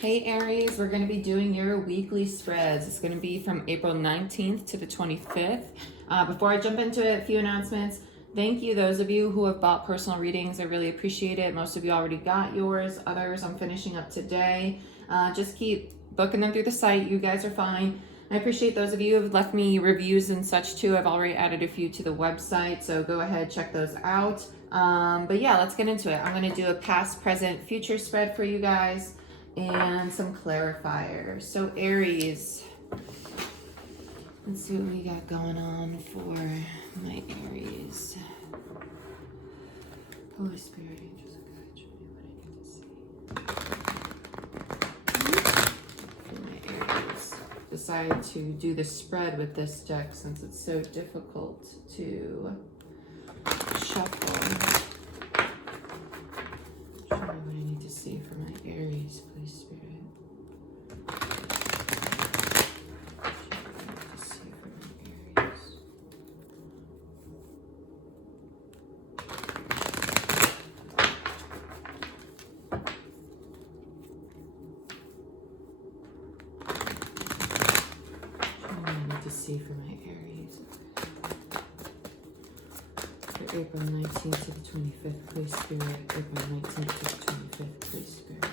Hey Aries, we're going to be doing your weekly spreads. It's going to be from April 19th to the 25th. Before I jump into it, a few announcements. Thank you, those of you who have bought personal readings. I really appreciate it. Most of you already got yours. Others, I'm finishing up today. Just keep booking them through the site. You guys are fine. I appreciate those of you who have left me reviews and such too. I've already added a few to the website, so go ahead, check those out. But yeah, let's get into it. I'm going to do a past, present, future spread for you guys and some clarifiers. So Aries, let's see what we got going on for my Aries. Holy Spirit, angels and guides, show me what I need to see. For my Aries, decided to do the spread with this deck since it's so difficult to shuffle. Show me what I need to see for my Aries, please, Spirit. See for my Aries for April 19th to the 25th, please Spirit. April 19th to the 25th, please Spirit.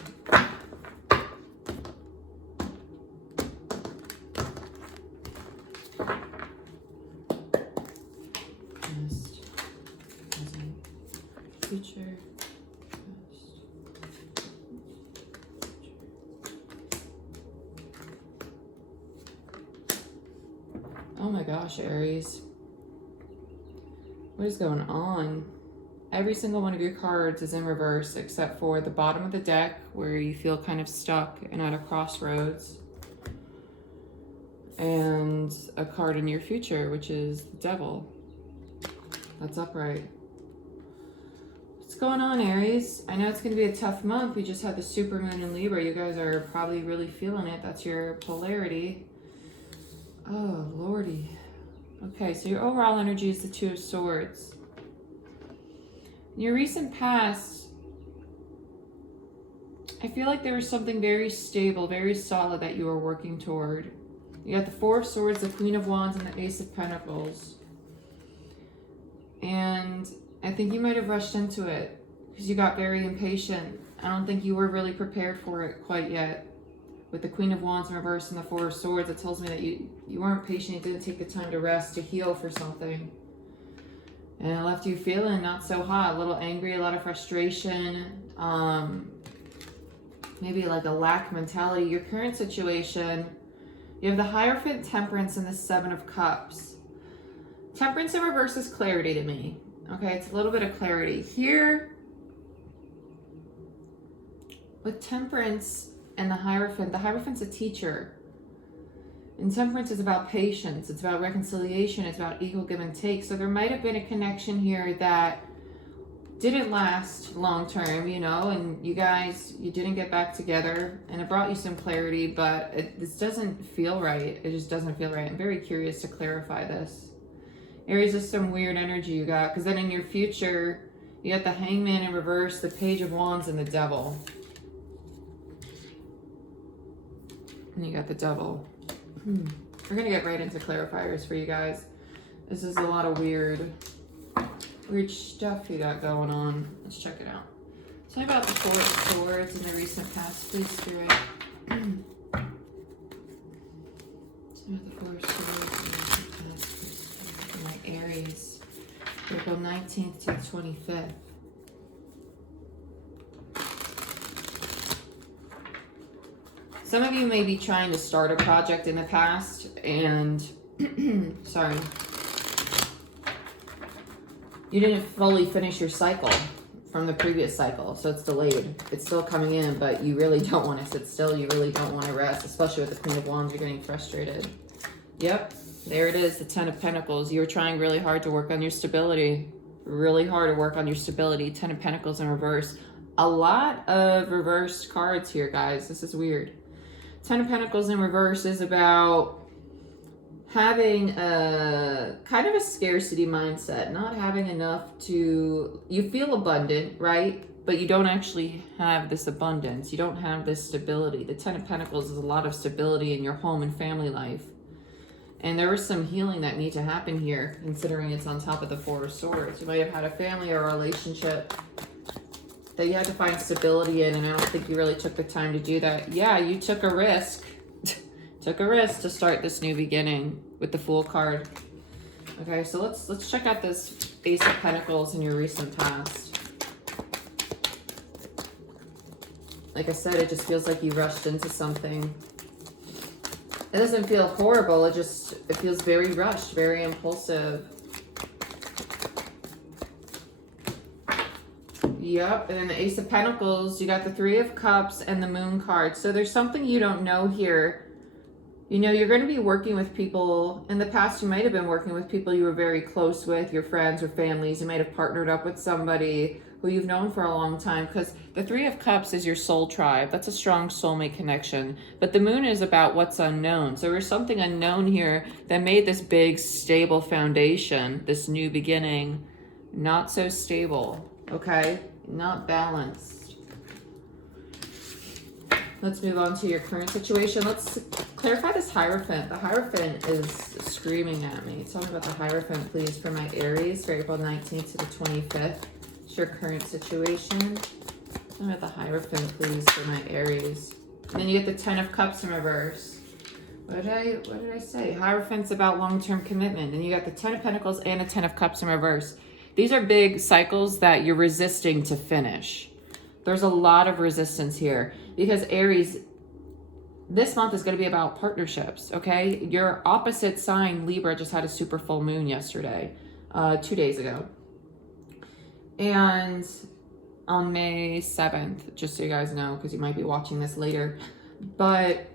Past, present, future. Oh my gosh, Aries. What is going on? Every single one of your cards is in reverse except for the bottom of the deck where you feel kind of stuck and at a crossroads. And a card in your future, which is the Devil. That's upright. What's going on, Aries? I know it's going to be a tough month. We just had the supermoon in Libra. You guys are probably really feeling it. That's your polarity. Oh, Lordy. Okay, so your overall energy is the Two of Swords. In your recent past, I feel like there was something very stable, very solid that you were working toward. You got the Four of Swords, the Queen of Wands, and the Ace of Pentacles. And I think you might have rushed into it because you got very impatient. I don't think you were really prepared for it quite yet. With the Queen of Wands in reverse and the Four of Swords, it tells me that you weren't patient, you didn't take the time to rest, to heal for something. And it left you feeling not so hot, a little angry, a lot of frustration, maybe like a lack mentality. Your current situation, you have the Hierophant, Temperance, and the Seven of Cups. Temperance in reverse is clarity to me. Okay, it's a little bit of clarity. Here, with Temperance, and the Hierophant's a teacher. And Temperance is about patience. It's about reconciliation. It's about equal give and take. So there might have been a connection here that didn't last long term, you know, and you guys, you didn't get back together and it brought you some clarity, but this doesn't feel right. It just doesn't feel right. I'm very curious to clarify this. Aries, is some weird energy you got, because then in your future, you got the Hangman in reverse, the Page of Wands, and the Devil. And you got the Devil. We're going to get right into clarifiers for you guys. This is a lot of weird stuff you got going on. Let's check it out. Tell me about the Four of Swords in the recent past, please, Spirit. Tell me about the Four of Swords in the recent past, please, Spirit. For my Aries, April 19th to the 25th. Some of you may be trying to start a project in the past and, sorry, you didn't fully finish your cycle from the previous cycle, so it's delayed. It's still coming in, but you really don't want to sit still. You really don't want to rest, especially with the Queen of Wands. You're getting frustrated. Yep, there it is, the Ten of Pentacles. You were trying really hard to work on your stability. Really hard to work on your stability. Ten of Pentacles in reverse. A lot of reversed cards here, guys. This is weird. Ten of Pentacles in reverse is about having a kind of a scarcity mindset, not having enough to, you feel abundant, right? but you don't actually have this abundance. You don't have this stability. The Ten of Pentacles is a lot of stability in your home and family life. And there was some healing that needs to happen here, considering it's on top of the Four of Swords. You might have had a family or a relationship that you had to find stability in, and I don't think you really took the time to do that. Yeah, you took a risk. Took a risk to start this new beginning with the Fool card. Okay, so let's check out this Ace of Pentacles in your recent past. Like I said, it just feels like you rushed into something. It doesn't feel horrible, it feels very rushed, very impulsive. Yep, and then the Ace of Pentacles, you got the Three of Cups and the Moon card. So there's something you don't know here. You know, you're going to be working with people. In the past, you might have been working with people you were very close with, your friends or families. You might have partnered up with somebody who you've known for a long time, because the Three of Cups is your soul tribe. That's a strong soulmate connection. But the Moon is about what's unknown. So there's something unknown here that made this big, stable foundation, this new beginning, not so stable, okay? Not balanced. Let's move on to your current situation. Let's clarify this Hierophant. The Hierophant is screaming at me. Tell me about the Hierophant, please, for my Aries for April 19th to the 25th. It's your current situation. Tell me about the Hierophant, please, for my Aries. And then you get the Ten of Cups in reverse. What did I say? Hierophant's about long-term commitment. And you got the Ten of Pentacles and the Ten of Cups in reverse. These are big cycles that you're resisting to finish. There's a lot of resistance here because Aries, this month is going to be about partnerships, okay? Your opposite sign, Libra, just had a super full moon yesterday, 2 days ago. And on May 7th, just so you guys know, because you might be watching this later. But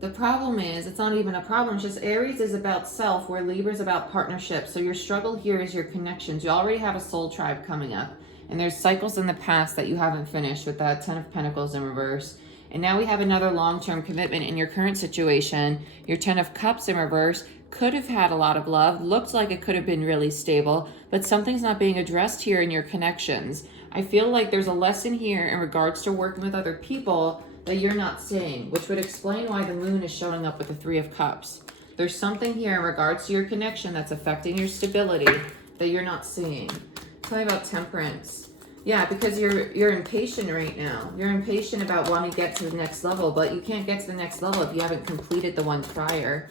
the problem is, it's not even a problem, it's just Aries is about self, where Libra is about partnerships. So your struggle here is your connections. You already have a soul tribe coming up. And there's cycles in the past that you haven't finished with that Ten of Pentacles in reverse. And now we have another long-term commitment in your current situation. Your Ten of Cups in reverse could have had a lot of love, looked like it could have been really stable, but something's not being addressed here in your connections. I feel like there's a lesson here in regards to working with other people that you're not seeing, which would explain why the Moon is showing up with the Three of Cups. There's something here in regards to your connection that's affecting your stability that you're not seeing. Tell me about Temperance. Yeah, because you're impatient right now. You're impatient about wanting to get to the next level, but you can't get to the next level if you haven't completed the one prior.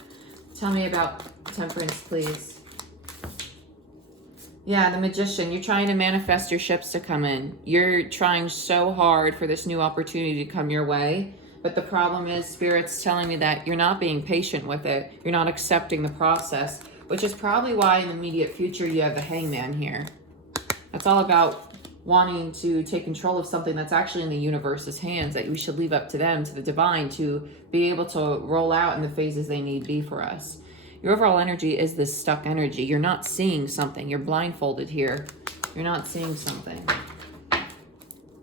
Tell me about Temperance, please. Yeah, the Magician. You're trying to manifest your ships to come in. You're trying so hard for this new opportunity to come your way. But the problem is Spirit's telling me that you're not being patient with it. You're not accepting the process, which is probably why in the immediate future you have the Hangman here. That's all about wanting to take control of something that's actually in the universe's hands, that we should leave up to them, to the divine, to be able to roll out in the phases they need be for us. Your overall energy is this stuck energy. You're not seeing something. You're blindfolded here. You're not seeing something.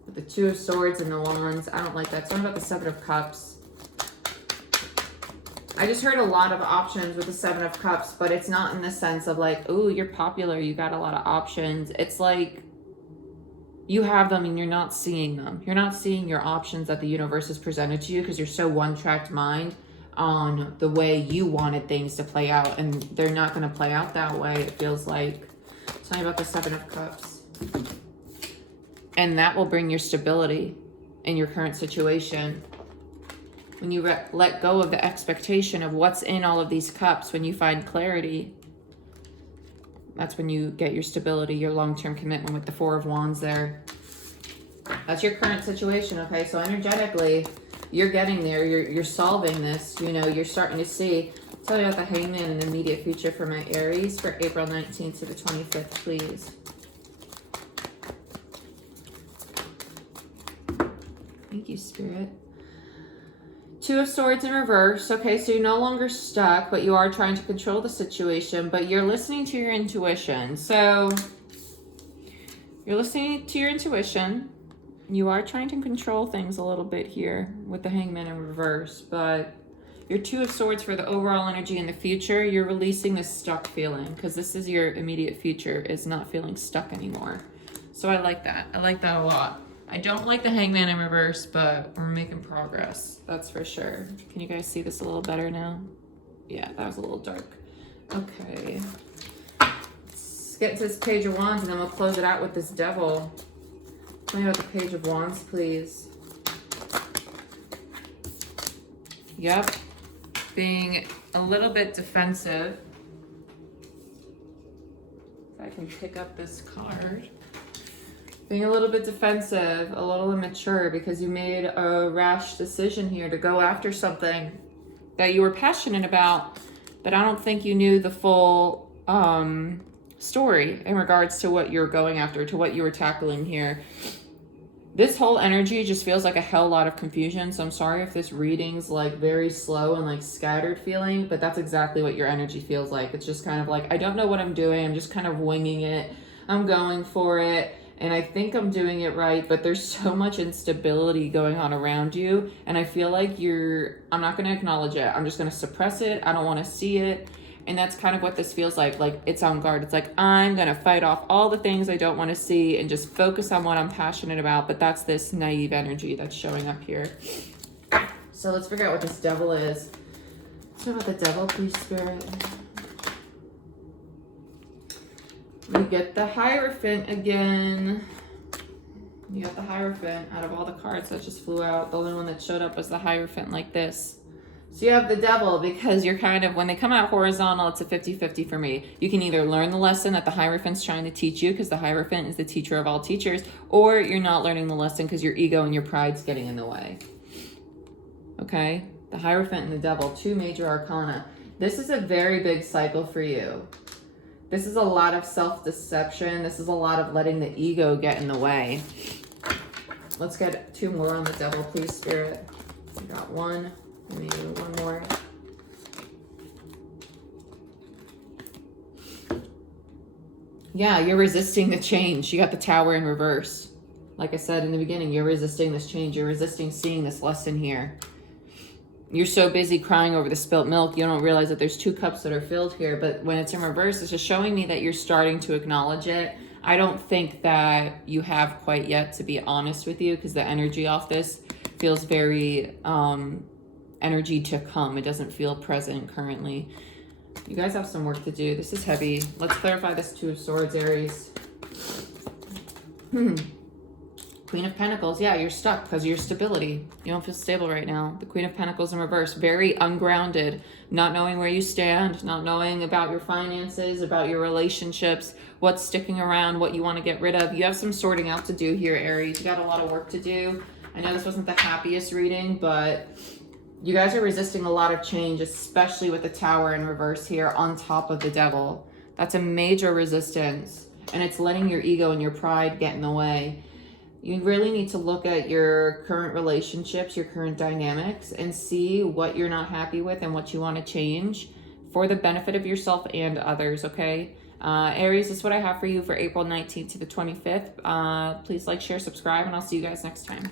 With the Two of Swords and the Wands, I don't like that. Talking about the Seven of Cups. I just heard a lot of options with the Seven of Cups, but it's not in the sense of like, oh, you're popular, you got a lot of options. It's like you have them and you're not seeing them. You're not seeing your options that the universe has presented to you because you're so one-tracked mind on the way you wanted things to play out, and they're not going to play out that way, it feels like. Tell me about the Seven of Cups. And that will bring your stability in your current situation. When you let go of the expectation of what's in all of these cups, when you find clarity, that's when you get your stability, your long-term commitment with the Four of Wands there. That's your current situation, okay? So energetically, you're getting there. You're solving this. You know, you're starting to see. Tell me about the Hangman in the immediate future for my Aries for April 19th to the 25th, please. Thank you, Spirit. Two of Swords in reverse. Okay, so you're no longer stuck, but you are trying to control the situation, but you're listening to your intuition. So you're listening to your intuition. You are trying to control things a little bit here with the Hangman in reverse, but your Two of Swords for the overall energy in the future, you're releasing this stuck feeling because this is your immediate future, is not feeling stuck anymore. So I like that. I like that a lot. I don't like the Hangman in reverse, but we're making progress. That's for sure. Can you guys see this a little better now? Yeah, that was a little dark. Okay. Let's get to this Page of Wands and then we'll close it out with this Devil. Tell me about the Page of Wands, please. Yep. Being a little bit defensive. If I can pick up this card. Being a little bit defensive, a little immature because you made a rash decision here to go after something that you were passionate about, but I don't think you knew the full story in regards to what you're going after, to what you were tackling here. This whole energy just feels like a hell lot of confusion, so I'm sorry if this reading's like very slow and like scattered feeling, but that's exactly what your energy feels like. It's just kind of like, I don't know what I'm doing, I'm just kind of winging it, I'm going for it. And I think I'm doing it right, but there's so much instability going on around you. And I feel like I'm not going to acknowledge it. I'm just going to suppress it. I don't want to see it. And that's kind of what this feels like. Like it's on guard. It's like, I'm going to fight off all the things I don't want to see and just focus on what I'm passionate about. But that's this naive energy that's showing up here. So let's figure out what this Devil is. Let's talk about the Devil, please, Spirit. We get the Hierophant again. You got the Hierophant out of all the cards that just flew out. The only one that showed up was the Hierophant like this. So you have the Devil because you're kind of, when they come out horizontal, it's a 50-50 for me. You can either learn the lesson that the Hierophant's trying to teach you because the Hierophant is the teacher of all teachers, or you're not learning the lesson because your ego and your pride's getting in the way. Okay? The Hierophant and the Devil, two major arcana. This is a very big cycle for you. This is a lot of self-deception. This is a lot of letting the ego get in the way. Let's get two more on the Devil, please, Spirit. We got one, maybe one more. Yeah, you're resisting the change. You got the Tower in reverse. Like I said in the beginning, you're resisting this change. You're resisting seeing this lesson here. You're so busy crying over the spilt milk, you don't realize that there's two cups that are filled here. But when it's in reverse, it's just showing me that you're starting to acknowledge it. I don't think that you have quite yet, to be honest with you, because the energy off this feels very energy to come. It doesn't feel present currently. You guys have some work to do. This is heavy. Let's clarify this Two of Swords, Aries. Queen of Pentacles, yeah, you're stuck because of your stability. You don't feel stable right now. The Queen of Pentacles in reverse, very ungrounded, not knowing where you stand, not knowing about your finances, about your relationships, what's sticking around, what you want to get rid of. You have some sorting out to do here, Aries. You got a lot of work to do. I know this wasn't the happiest reading, but you guys are resisting a lot of change, especially with the Tower in reverse here on top of the Devil. That's a major resistance, and it's letting your ego and your pride get in the way. You really need to look at your current relationships, your current dynamics, and see what you're not happy with and what you want to change for the benefit of yourself and others, okay? Aries, this is what I have for you for April 19th to the 25th. Please like, share, subscribe, and I'll see you guys next time.